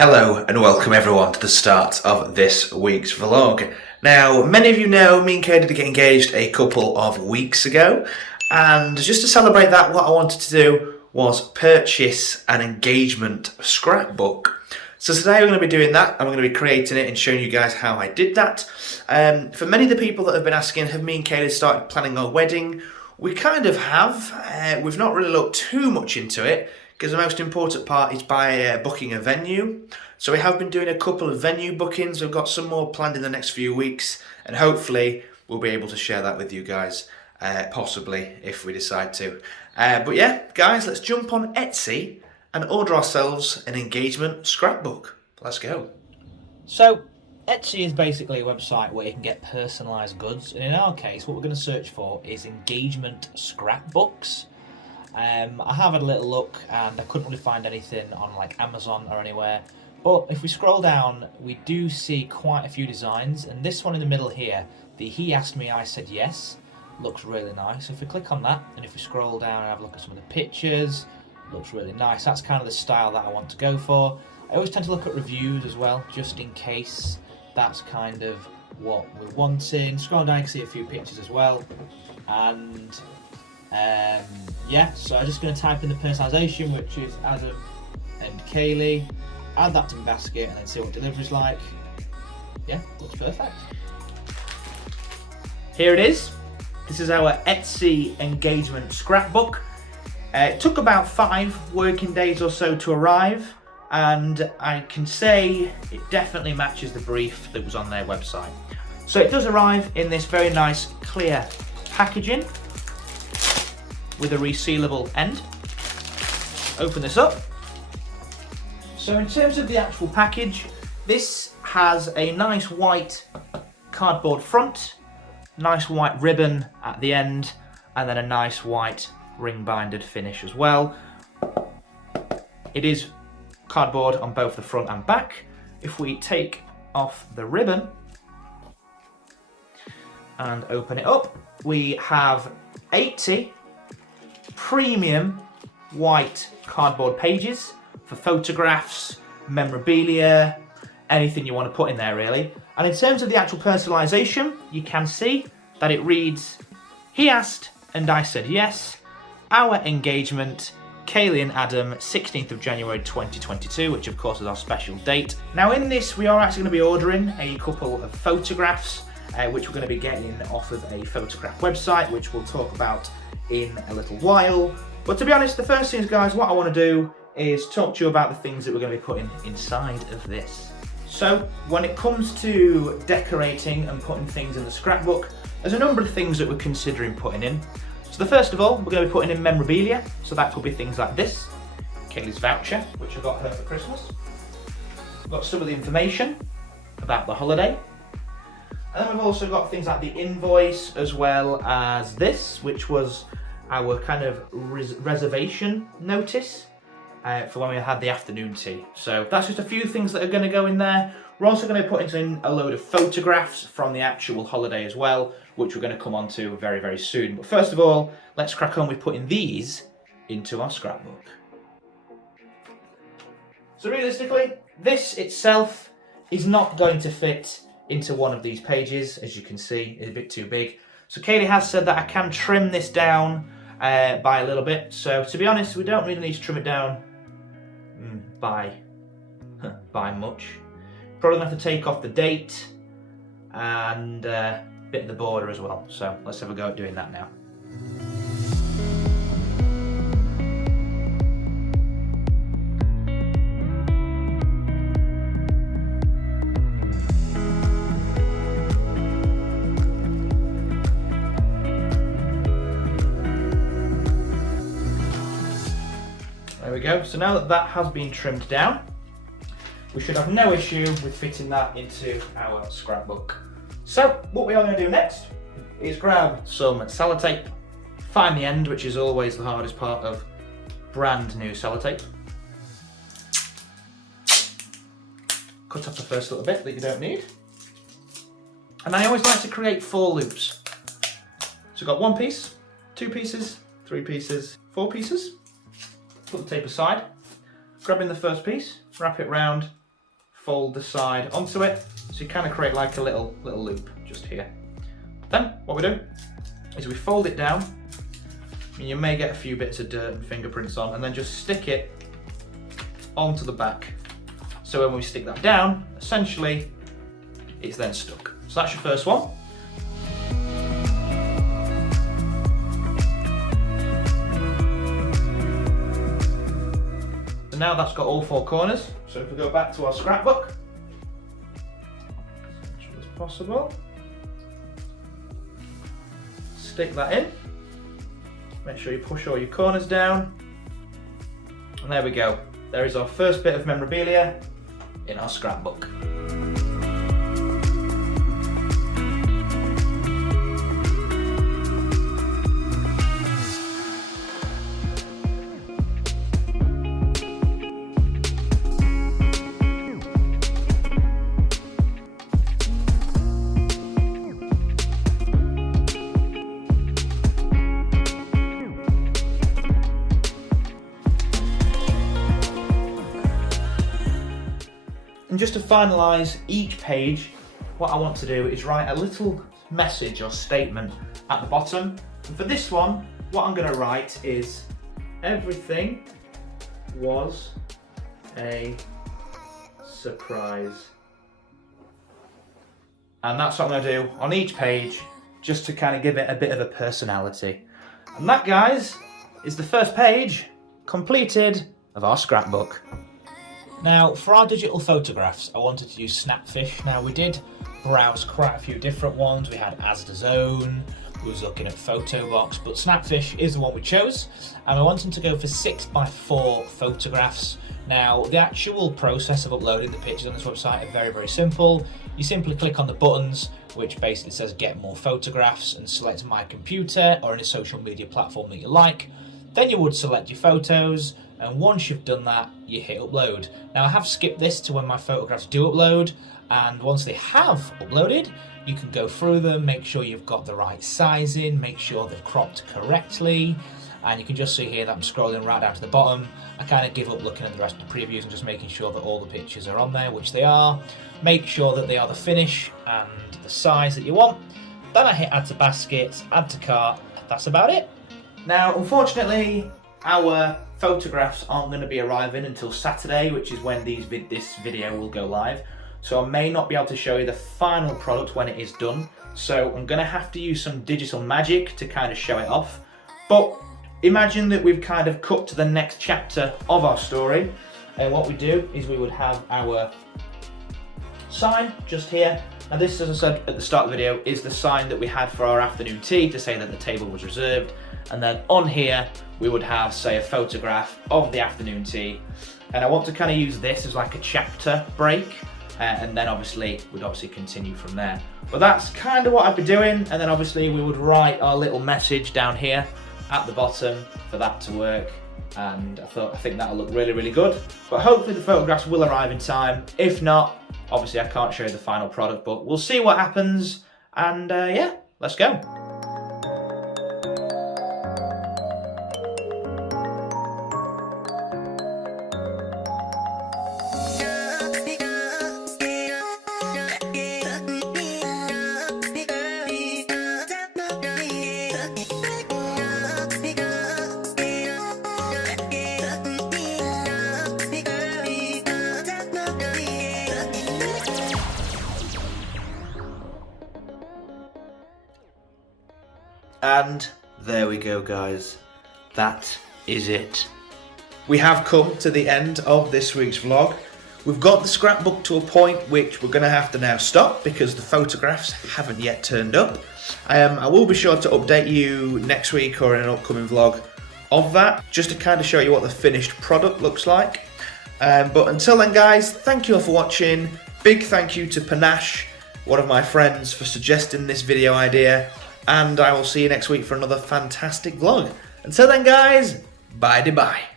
Hello and welcome everyone to the start of this week's vlog. Now, many of you know me and Kay did get engaged a couple of weeks ago, and just to celebrate that, what I wanted to do was purchase an engagement scrapbook. So today we're going to be doing that, and we're going to be creating it and showing you guys how I did that. For many of the people that have been asking, have me and Kaylee started planning our wedding? We kind of have. We've not really looked too much into it, because the most important part is by booking a venue. So we have been doing a couple of venue bookings. We've got some more planned in the next few weeks, and hopefully we'll be able to share that with you guys, possibly if we decide to. But yeah, guys, let's jump on Etsy and order ourselves an engagement scrapbook. Let's go. So Etsy is basically a website where you can get personalised goods, and in our case what we're going to search for is engagement scrapbooks. I have had a little look and I couldn't really find anything on like Amazon or anywhere, but if we scroll down we do see quite a few designs, and this one in the middle here, the He Asked Me, I Said Yes, looks really nice. So if we click on that and if we scroll down and have a look at some of the pictures, looks really nice. That's kind of the style that I want to go for. I always tend to look at reviews as well, just in case that's kind of what we're wanting. Scroll down, you can see a few pictures as well, and yeah, so I'm just going to type in the personalisation, which is Adam and Kaylee, add that to my basket and then see what delivery's like. Yeah, looks perfect. Here it is. This is our Etsy engagement scrapbook. It took about 5 working days or so to arrive, and I can say it definitely matches the brief that was on their website. So it does arrive in this very nice clear packaging with a resealable end. Open this up. So in terms of the actual package, this has a nice white cardboard front, nice white ribbon at the end, and then a nice white ring binded finish as well. It is cardboard on both the front and back. If we take off the ribbon and open it up, we have 80 premium white cardboard pages for photographs, memorabilia, anything you want to put in there really. And in terms of the actual personalisation, you can see that it reads, He asked and I said yes, our engagement, Kaylee and Adam, 16th of January 2022, which of course is our special date. Now in this we are actually going to be ordering a couple of photographs, which we're going to be getting off of a photograph website, which we'll talk about in a little while. But to be honest, the first thing is, guys, what I want to do is talk to you about the things that we're going to be putting inside of this. So when it comes to decorating and putting things in the scrapbook, there's a number of things that we're considering putting in. So the first of all, we're going to be putting in memorabilia. So that could be things like this, Kaylee's voucher, which I got her for Christmas. We've got some of the information about the holiday. And then we've also got things like the invoice, as well as this, which was our kind of reservation notice for when we had the afternoon tea. So that's just a few things that are going to go in there. We're also going to be putting in a load of photographs from the actual holiday as well, which we're going to come on to very, very soon. But first of all, let's crack on with putting these into our scrapbook. So realistically, this itself is not going to fit into one of these pages. As you can see, it's a bit too big. So Kaylee has said that I can trim this down by a little bit. So to be honest, we don't really need to trim it down by much. Probably gonna have to take off the date and a bit of the border as well. So let's have a go at doing that now. There we go. So now that that has been trimmed down, we should have no issue with fitting that into our scrapbook. So what we are going to do next is grab some sellotape, find the end, which is always the hardest part of brand new sellotape. Cut off the first little bit that you don't need. And I always like to create 4 loops. So I've got 1 piece, 2 pieces, 3 pieces, 4 pieces. Put the tape aside, grab in the first piece, wrap it round, fold the side onto it, so you kind of create like a little loop just here. Then what we do is we fold it down, and you may get a few bits of dirt and fingerprints on, and then just stick it onto the back. So when we stick that down, essentially it's then stuck. So that's your first one. So now that's got all 4 corners. So if we go back to our scrapbook, as central as possible, stick that in. Make sure you push all your corners down. And there we go. There is our first bit of memorabilia in our scrapbook. And just to finalise each page, what I want to do is write a little message or statement at the bottom. And for this one, what I'm going to write is, everything was a surprise. And that's what I'm going to do on each page, just to kind of give it a bit of a personality. And that, guys, is the first page completed of our scrapbook. Now, for our digital photographs, I wanted to use Snapfish. Now, we did browse quite a few different ones. We had Asda's Own, we was looking at Photobox, but Snapfish is the one we chose. And we wanted to go for 6x4 photographs. Now, the actual process of uploading the pictures on this website are very, very simple. You simply click on the buttons, which basically says get more photographs, and select my computer or any social media platform that you like. Then you would select your photos, and once you've done that, you hit upload. Now, I have skipped this to when my photographs do upload, and once they have uploaded, you can go through them, make sure you've got the right sizing, make sure they're cropped correctly, and you can just see here that I'm scrolling right down to the bottom. I kind of give up looking at the rest of the previews and just making sure that all the pictures are on there, which they are. Make sure that they are the finish and the size that you want. Then I hit add to basket, add to cart. That's about it. Now, unfortunately, our photographs aren't going to be arriving until Saturday, which is when this video will go live. So I may not be able to show you the final product when it is done. So I'm going to have to use some digital magic to kind of show it off. But imagine that we've kind of cut to the next chapter of our story. And what we do is we would have our sign just here. Now this, as I said at the start of the video, is the sign that we had for our afternoon tea to say that the table was reserved. And then on here, we would have, say, a photograph of the afternoon tea. And I want to kind of use this as like a chapter break. And then we'd continue from there. But that's kind of what I'd be doing. And then obviously we would write our little message down here at the bottom for that to work. And I think that'll look really, really good. But hopefully the photographs will arrive in time. If not, obviously I can't show you the final product, but we'll see what happens. And yeah, let's go. And there we go, guys. That is it. We have come to the end of this week's vlog. We've got the scrapbook to a point which we're going to have to now stop because the photographs haven't yet turned up. I will be sure to update you next week or in an upcoming vlog of that, just to kind of show you what the finished product looks like. But until then, guys, thank you all for watching. Big thank you to Panache, one of my friends, for suggesting this video idea. And I will see you next week for another fantastic vlog. Until then, guys, bye-de-bye.